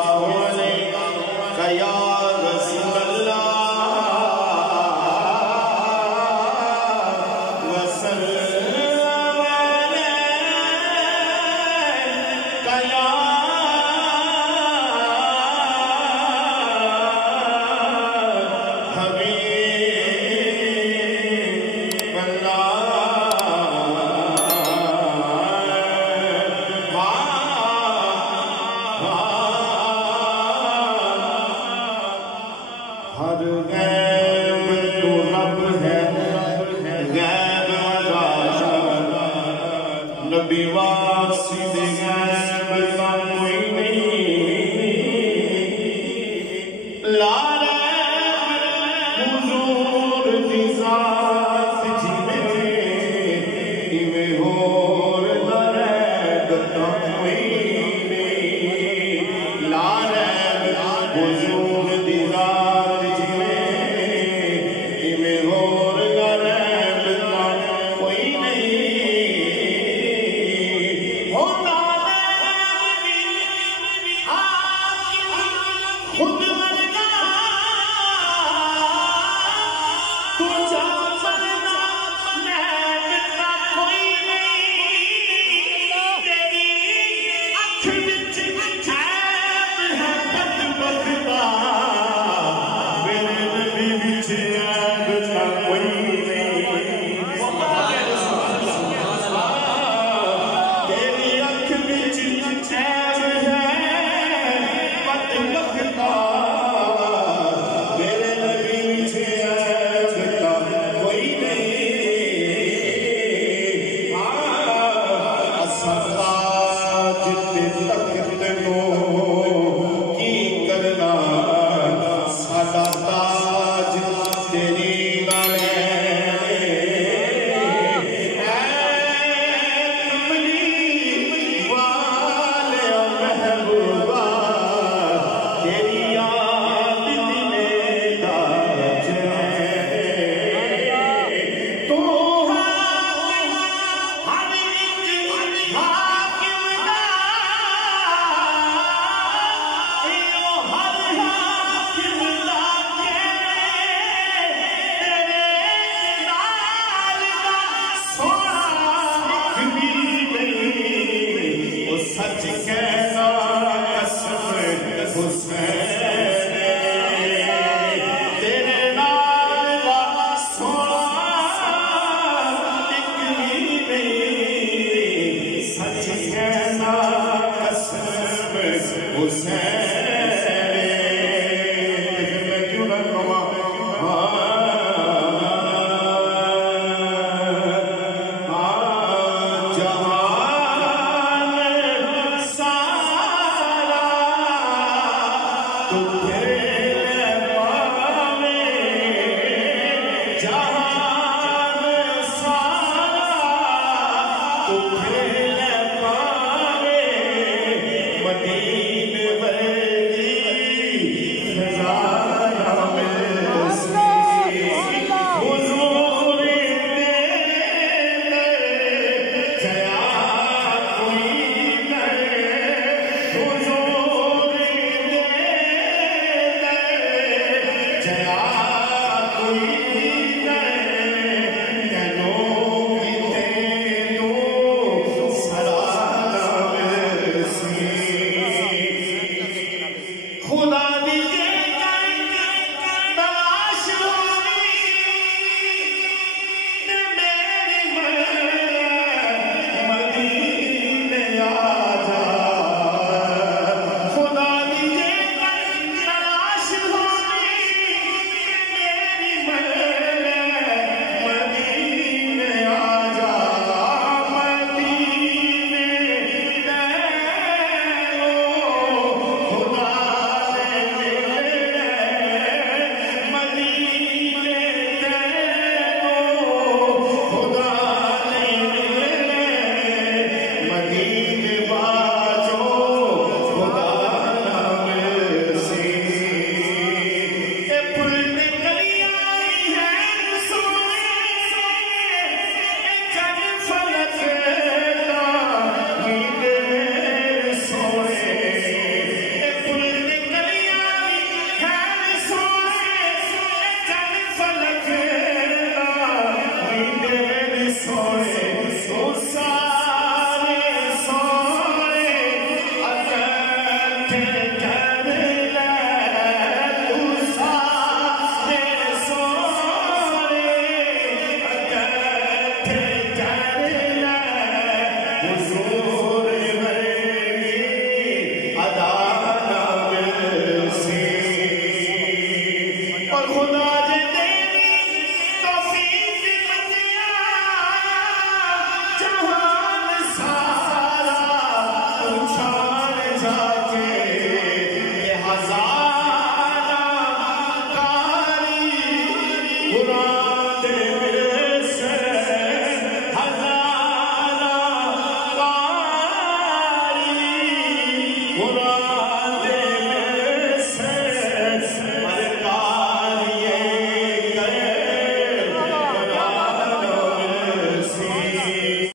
सल्लल्लाहु अलैहि या रसूल अल्लाह वसल्लम अलैका या हबीब हर गैब तो रब है, गैब वज़ा नबी वासी दे गैब का कोई नहीं। ला हुजूर दी ज़ात जिवें इवें होर दा रैब दा कोई नहीं। ला हुजूर दी ज़ात जिवें होर दा रैब दा कोई नहीं। होता खुद मरना तू जा मरना मैं कोई नहीं। तेरी अख विच ऐब है बदबख्ता मेरे नबी विच ऐब का कोई नहीं। तेरी अख विच ऐब है बदबख्ता मेरे नबी विच ऐब का कोई नहीं। असदा जिते तख्त नो की करना साडा ताज तेरी नाल महबूबा तेरी याद दिले दाज तू सच कहना कसम हुसैन तेरे नाल दा सोना एक भी नहीं। सच कहना कसम हुसैन मैं क्यों ना कमा मदीने में है